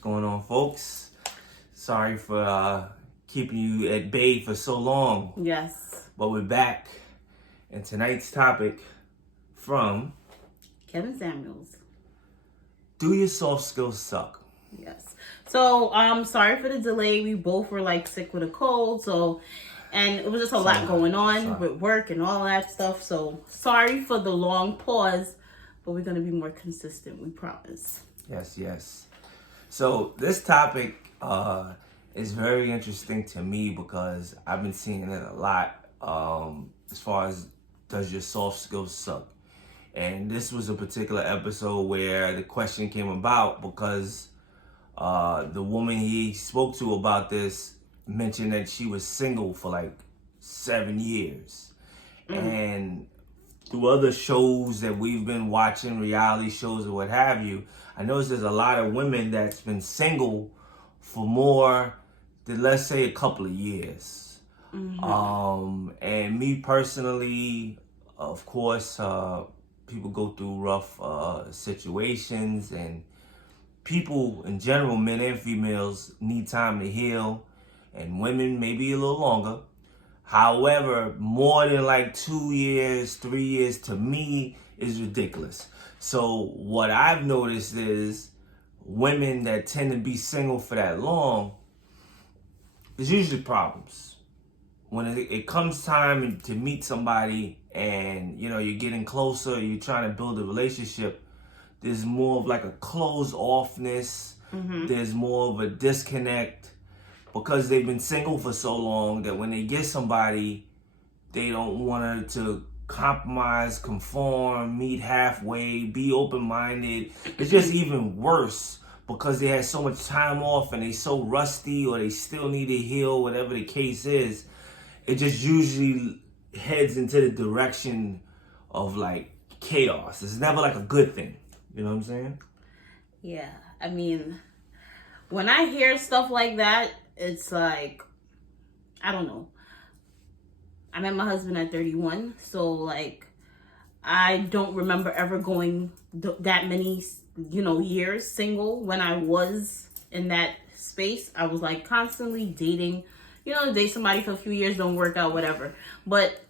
going on, folks? Sorry for keeping you at bay for so long. Yes. But we're back. And tonight's topic from Kevin Samuels. Do your soft skills suck? Yes. So, sorry for the delay. We both were sick with a cold. And it was just a lot going on with work and all that stuff. So, sorry for the long pause, but we're going to be more consistent. We promise. Yes. So, this topic is very interesting to me because I've been seeing it a lot as far as does your soft skills suck? And this was a particular episode where the question came about because the woman he spoke to about this mentioned that she was single for 7 years. And through other shows that we've been watching, reality shows or what have you, I noticed there's a lot of women that's been single for more than, let's say, a couple of years. And me personally, of course, people go through rough situations, and people in general, men and females, need time to heal, and women maybe a little longer. However, more than 2 years, 3 years to me is ridiculous. So what I've noticed is women that tend to be single for that long, there's usually problems. When it comes time to meet somebody and you're getting closer, you're trying to build a relationship, there's more of a closed offness. There's more of a disconnect because they've been single for so long that when they get somebody, they don't want her to compromise, conform, meet halfway, be open-minded. It's just even worse because they had so much time off and they so rusty, or they still need to heal, whatever the case is. It just usually heads into the direction of chaos. It's never a good thing. You know what I'm saying? Yeah. I mean, when I hear stuff like that, it's I don't know. I met my husband at 31. So I don't remember ever going that many, years single. When I was in that space, I was constantly dating. Date somebody for a few years, don't work out, whatever. But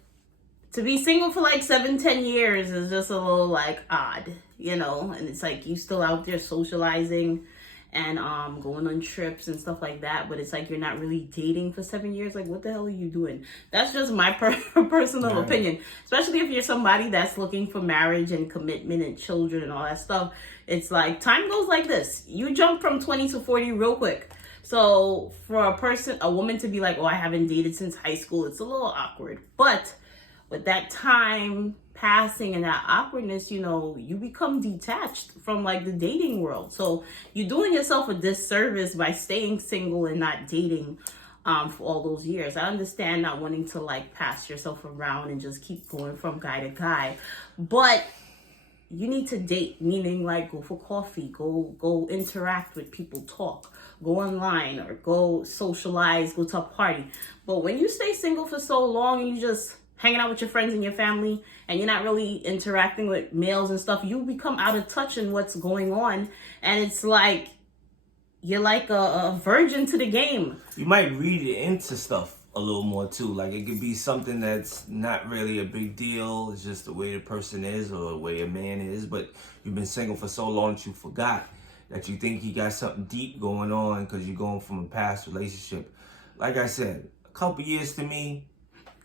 to be single for 7-10 years is just a little odd, and it's you still out there socializing and going on trips and stuff like that, but it's you're not really dating for 7 years. What the hell are you doing? That's just my personal opinion, especially if you're somebody that's looking for marriage and commitment and children and all that stuff. It's time goes like this. You jump from 20 to 40 real quick. So for a woman to be oh, I haven't dated since high school, it's a little awkward. But with that time passing and that awkwardness, you become detached from the dating world. So you're doing yourself a disservice by staying single and not dating for all those years. I understand not wanting to pass yourself around and just keep going from guy to guy, but you need to date, meaning go for coffee, go interact with people, talk, go online, or go socialize, go to a party. But when you stay single for so long and you just hanging out with your friends and your family and you're not really interacting with males and stuff, you become out of touch in what's going on. And it's you're a virgin to the game. You might read it into stuff a little more too. It could be something that's not really a big deal. It's just the way the person is or the way a man is. But you've been single for so long that you forgot that you think you got something deep going on because you're going from a past relationship. Like I said, a couple years to me,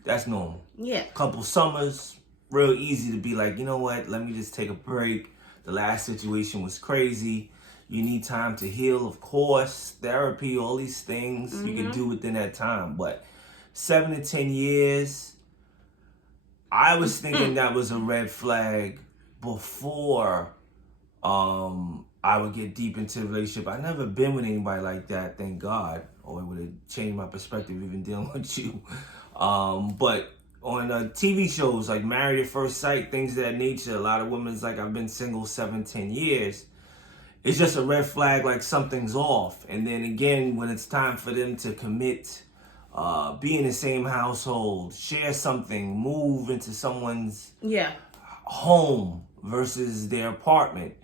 that's normal. Yeah. A couple summers, real easy to be you know what? Let me just take a break. The last situation was crazy. You need time to heal, of course. Therapy, all these things you can do within that time. But 7 to 10 years, I was thinking that was a red flag before I would get deep into the relationship. I've never been with anybody like that, thank God, or it would have changed my perspective even dealing with you. But on TV shows like Married at First Sight, things of that nature, a lot of women's I've been single 7-10 years. It's just a red flag, something's off. And then again, when it's time for them to commit, be in the same household, share something, move into someone's home versus their apartment,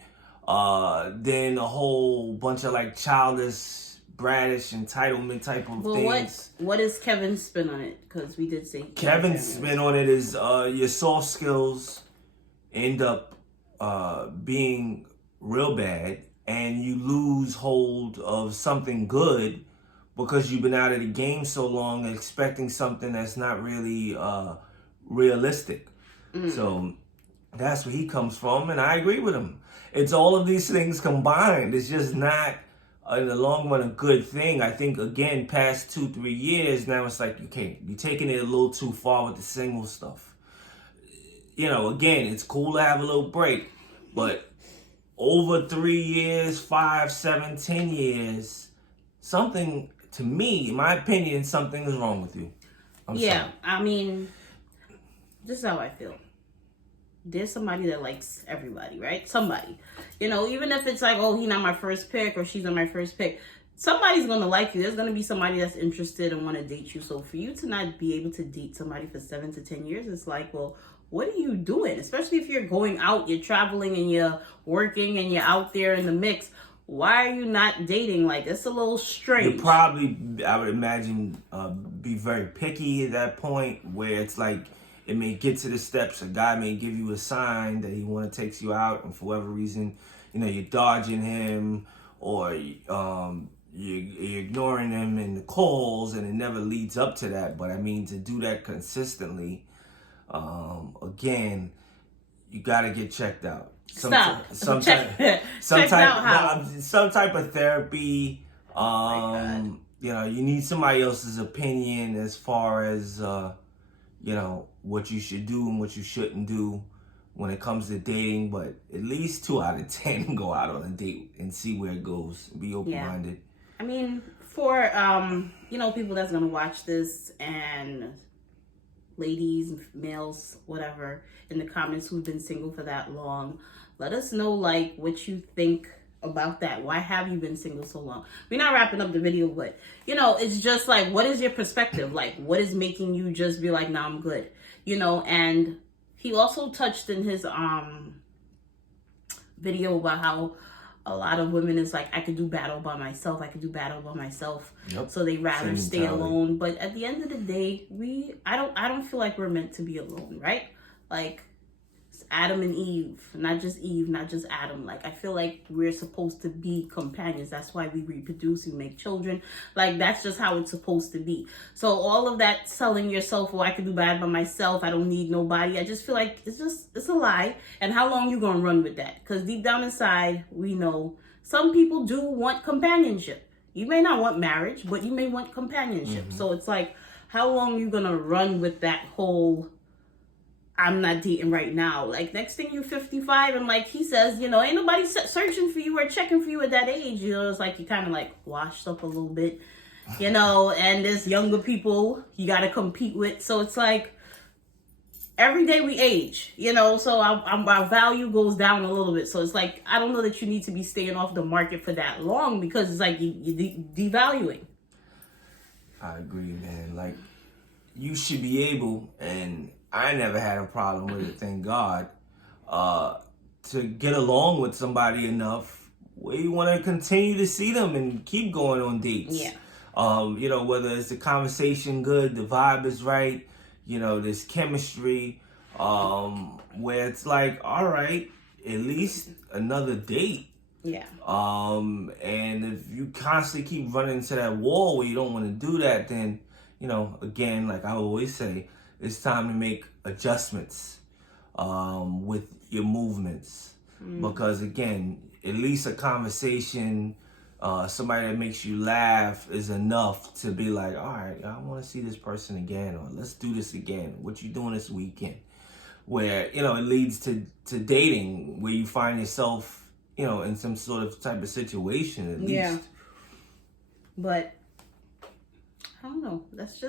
Then a whole bunch of like childish, bratish entitlement type of Well, things. what is Kevin's spin on it? Because we did say Kevin's spin on it is your soft skills end up being real bad, and you lose hold of something good because you've been out of the game so long, expecting something that's not really realistic. So that's where he comes from, and I agree with him. It's all of these things combined. It's just not, in the long run, a good thing. I think, again, past 2-3 years, now it's like, okay, you're taking it a little too far with the single stuff. You know, again, it's cool to have a little break, but over 3 years, 5, 7, 10 years, something, to me, in my opinion, something is wrong with you. I'm sorry. I mean, this is how I feel. There's somebody that likes everybody, right? Somebody. You know, even if it's like, oh, he's not my first pick or she's not my first pick, somebody's going to like you. There's going to be somebody that's interested and want to date you. So for you to not be able to date somebody for 7 to 10 years, it's like, well, what are you doing? Especially if you're going out, you're traveling and you're working and you're out there in the mix. Why are you not dating? Like, it's a little strange. You probably, I would imagine, be very picky at that point where it's like, it may get to the steps. A guy may give you a sign that he want to takes you out, and for whatever reason, you know, you're dodging him, or you're ignoring him in the calls, and it never leads up to that. But I mean, to do that consistently, again, you got to get checked out. Some type of therapy. You know, you need somebody else's opinion as far as you know, what you should do and what you shouldn't do when it comes to dating. But at least 2 out of 10 go out on a date and see where it goes. Be open-minded. I mean, for you know, people that's gonna watch this, and ladies, males, whatever, in the comments who've been single for that long, let us know like what you think about that. Why have you been single so long? We're not wrapping up the video, but you know, it's just like, what is your perspective? Like, what is making you just be like, nah, I'm good, you know? And he also touched in his video about how a lot of women is like, I could do battle by myself. Yep. So they rather stay alone. But at the end of the day, I don't feel like we're meant to be alone, right? Like, it's Adam and Eve, not just Adam. Like, I feel like we're supposed to be companions. That's why we reproduce, we make children. Like, that's just how it's supposed to be. So all of that telling yourself, oh, I can do bad by myself, I don't need nobody, I just feel like it's a lie. And how long you gonna run with that? Because deep down inside, we know some people do want companionship. You may not want marriage, but you may want companionship. So it's like, how long you gonna run with that whole, I'm not dating right now? Like, next thing you're 55, and like he says, you know, ain't nobody searching for you or checking for you at that age. You know, it's like you kind of like washed up a little bit, you know, and there's younger people you got to compete with. So it's like, every day we age, you know, so our value goes down a little bit. So it's like, I don't know that you need to be staying off the market for that long, because it's like you're devaluing. I agree, man. Like, you should be able, and I never had a problem with it, thank God, to get along with somebody enough where you want to continue to see them and keep going on dates. Yeah. You know, whether it's the conversation good, the vibe is right, you know, there's chemistry, where it's like, all right, at least another date. Yeah. And if you constantly keep running into that wall where you don't want to do that, then, you know, again, like I always say, it's time to make adjustments with your movements. Because again, at least a conversation, somebody that makes you laugh is enough to be like, all right, I want to see this person again, or let's do this again. What you doing this weekend? Where, you know, it leads to dating, where you find yourself, you know, in some sort of type of situation at least. Yeah. But I don't know. That's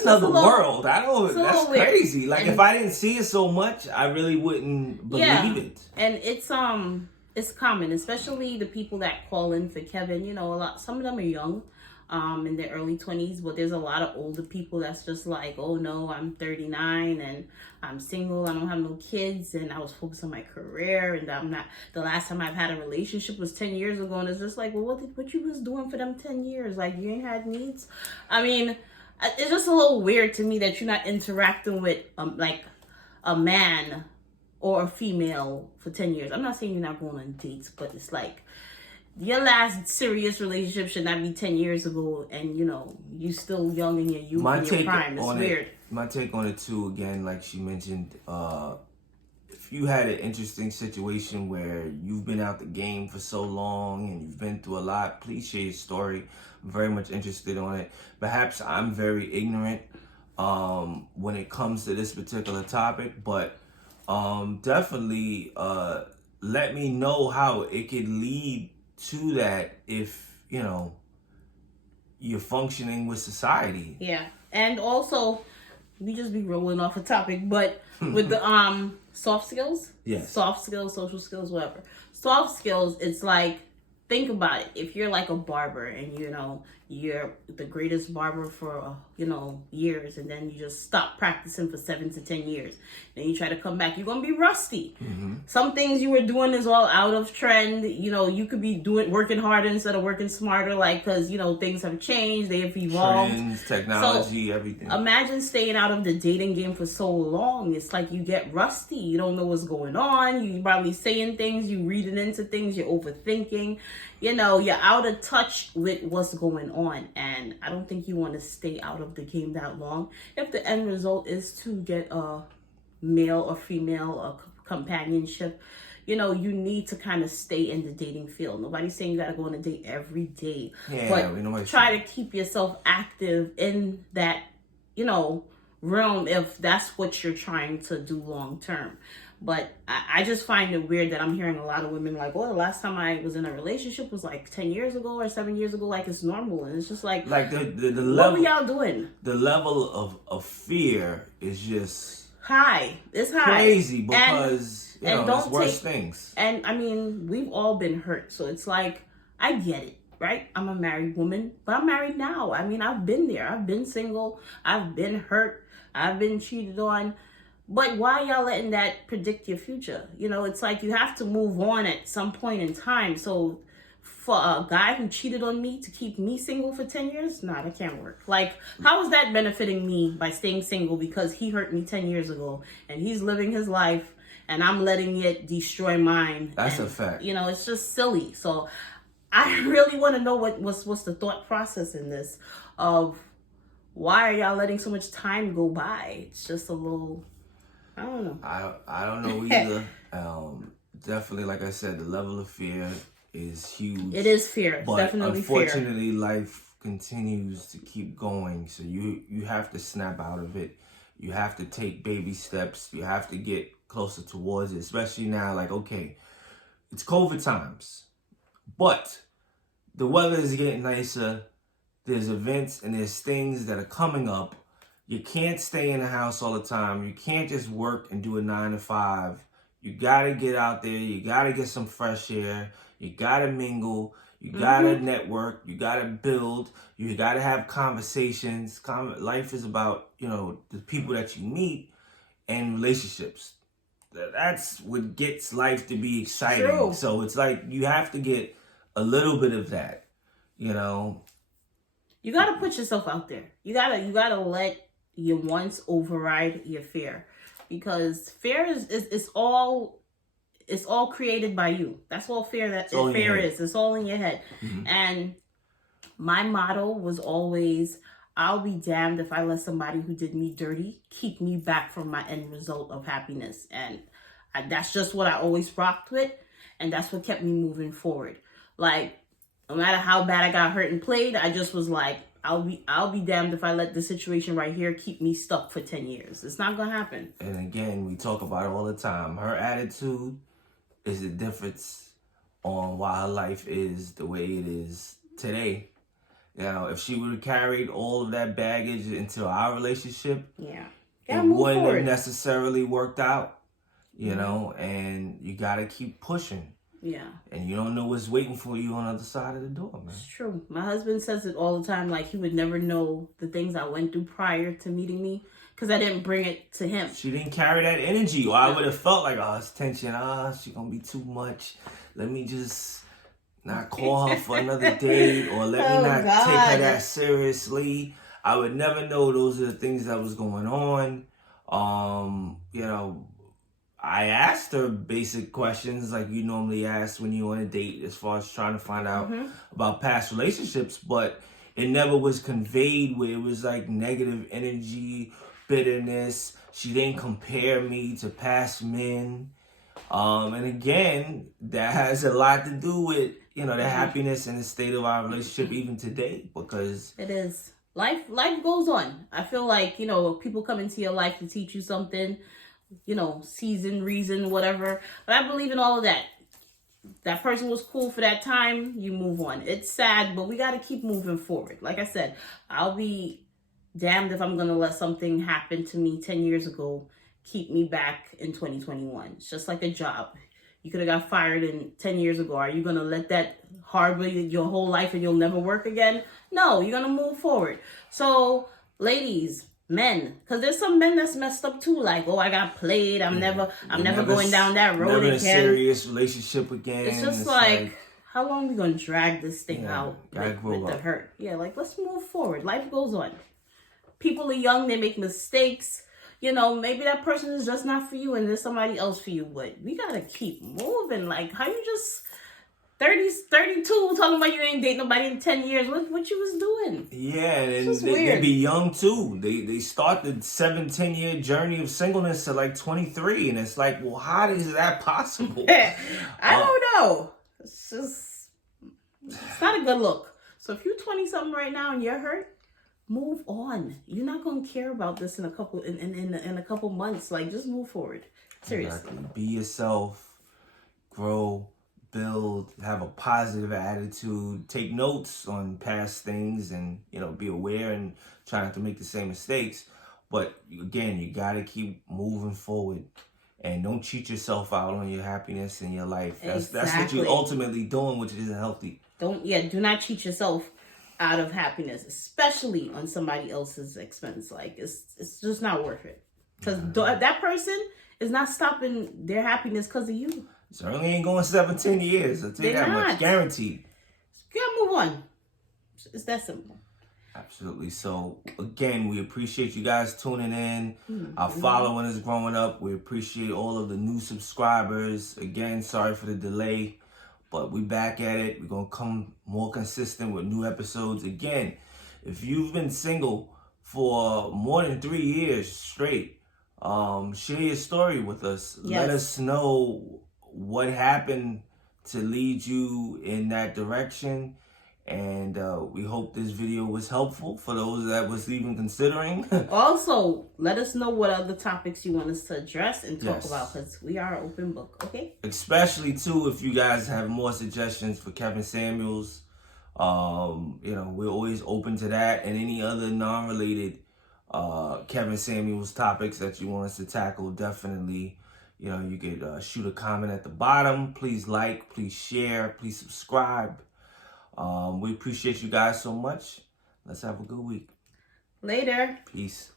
another world. That's crazy. Weird. Like, and if I didn't see it so much, I really wouldn't believe it. And it's common, especially the people that call in for Kevin. You know, some of them are young. in their early 20s, but there's a lot of older people that's just like, oh no, I'm 39 and I'm single, I don't have no kids, and I was focused on my career, and I'm not, the last time I've had a relationship was 10 years ago, and it's just like, well, what you was doing for them 10 years? Like, you ain't had needs? I mean, it's just a little weird to me that you're not interacting with, like, a man or a female for 10 years. I'm not saying you're not going on dates, but it's like, your last serious relationship should not be 10 years ago, and you still young in your youth and your prime. It's weird. My take on it too, again, like she mentioned, if you had an interesting situation where you've been out the game for so long and you've been through a lot, please share your story. I'm very much interested on it. Perhaps I'm very ignorant when it comes to this particular topic, but definitely let me know how it could lead to that if you're functioning with society. Yeah. And also, we just be rolling off a topic, but with the soft skills, yes, soft skills, social skills, whatever, soft skills, it's like, think about it. If you're like a barber and you're the greatest barber for years, and then you just stop practicing for 7 to 10 years, then you try to come back, you're gonna be rusty. Some things you were doing is all out of trend. You could be working harder instead of working smarter, like, because things have changed, they have evolved, trends, technology, everything. Imagine staying out of the dating game for so long. It's like you get rusty, you don't know what's going on, you probably saying things, you reading into things, you're overthinking, you're out of touch with what's going on. And I don't think you want to stay out of the game that long if the end result is to get a male or female companionship. You need to kind of stay in the dating field. Nobody's saying you got to go on a date every day, but try to keep yourself active in that realm if that's what you're trying to do long term. But I just find it weird that I'm hearing a lot of women like, oh, the last time I was in a relationship was like 10 years ago or 7 years ago, like it's normal. And it's just like the level, what were y'all doing? The level of fear is just high. It's high. Crazy, because there's worse things. And I mean, we've all been hurt. So it's like, I get it, right? I'm a married woman, but I'm married now. I mean, I've been there. I've been single. I've been hurt. I've been cheated on. But why y'all letting that predict your future? It's like you have to move on at some point in time. So for a guy who cheated on me to keep me single for 10 years, nah, that can't work. Like, how is that benefiting me by staying single because he hurt me 10 years ago and he's living his life and I'm letting it destroy mine? That's a fact. It's just silly. So I really want to know what's the thought process in this of why are y'all letting so much time go by? It's just a little... I don't know. I don't know either. Definitely, like I said, the level of fear is huge. It is fear. It's but definitely unfortunately, life continues to keep going. So you have to snap out of it. You have to take baby steps. You have to get closer towards it. Especially now, like, okay, it's COVID times, but the weather is getting nicer. There's events and there's things that are coming up. You can't stay in the house all the time. You can't just work and do a 9 to 5. You got to get out there. You got to get some fresh air. You got to mingle. You got to network. You got to build. You got to have conversations. Life is about, the people that you meet and relationships. That's what gets life to be exciting. True. So it's like you have to get a little bit of that, You got to put yourself out there. You got to let your wants override your fear, because fear is all created by you. That's all fear is. It's all in your head. And my motto was always, I'll be damned if I let somebody who did me dirty keep me back from my end result of happiness. And that's just what I always rocked with, and that's what kept me moving forward. Like, no matter how bad I got hurt and played, I just was like, I'll be damned if I let the situation right here keep me stuck for 10 years. It's not going to happen. And again, we talk about it all the time. Her attitude is the difference on why her life is the way it is today. If she would have carried all of that baggage into our relationship, it wouldn't have necessarily worked out, and you got to keep pushing. Yeah. And you don't know what's waiting for you on the other side of the door, man. It's true. My husband says it all the time. Like, he would never know the things I went through prior to meeting me because I didn't bring it to him. She didn't carry that energy, or I would have felt like, oh, it's tension. She gonna be too much. Let me just not call her for another date, or let me not take her that seriously. I would never know those are the things that was going on. You know, I asked her basic questions like you normally ask when you're on a date, as far as trying to find out about past relationships, but it never was conveyed where it was like negative energy, bitterness. She didn't compare me to past men. And again, that has a lot to do with, the happiness and the state of our relationship even today, because it is. Life goes on. I feel like, people come into your life to teach you something, season, reason, whatever. But I believe in all of that. That person was cool for that time, you move on. It's sad, but we got to keep moving forward. Like I said, I'll be damned if I'm going to let something happen to me 10 years ago keep me back in 2021. It's just like a job. You could have got fired 10 years ago. Are you going to let that harbor your whole life and you'll never work again? No, you're going to move forward. So, ladies, men, because there's some men that's messed up too. Like, I got played. I'm never going down that road never again. A serious relationship again. It's just like, how long are we going to drag this thing out with the hurt? Yeah, like, let's move forward. Life goes on. People are young. They make mistakes. Maybe that person is just not for you and there's somebody else for you. But we got to keep moving. Like, how you just 32 talking about you ain't dating nobody in 10 years. What you was doing? Yeah, and they be young too. They start the 7-10 year journey of singleness at like 23. And it's like, well, how is that possible? I don't know. It's not a good look. So if you're 20 something right now and you're hurt, move on. You're not gonna care about this in a couple months. Like, just move forward. Seriously. Exactly. Be yourself, grow, build, have a positive attitude, take notes on past things, and be aware and try not to make the same mistakes. But again, you gotta keep moving forward. And don't cheat yourself out on your happiness and your life. That's what you're ultimately doing, which isn't healthy. Do not cheat yourself out of happiness, especially on somebody else's expense. Like, it's just not worth it, because that person is not stopping their happiness because of you. Certainly ain't going 17 years. I'll tell you that much, guaranteed. You gotta move on. It's that simple. Absolutely. So again, we appreciate you guys tuning in. Our following is growing up. We appreciate all of the new subscribers. Again, sorry for the delay, but we back at it. We're going to come more consistent with new episodes. Again, if you've been single for more than 3 years straight, share your story with us. Yes. Let us know what happened to lead you in that direction. And we hope this video was helpful for those that was even considering. Also, let us know what other topics you want us to address and talk about, because we are an open book, okay? Especially, too, if you guys have more suggestions for Kevin Samuels. We're always open to that, and any other non-related Kevin Samuels topics that you want us to tackle. Definitely, you could shoot a comment at the bottom. Please like, please share, please subscribe. We appreciate you guys so much. Let's have a good week. Later. Peace.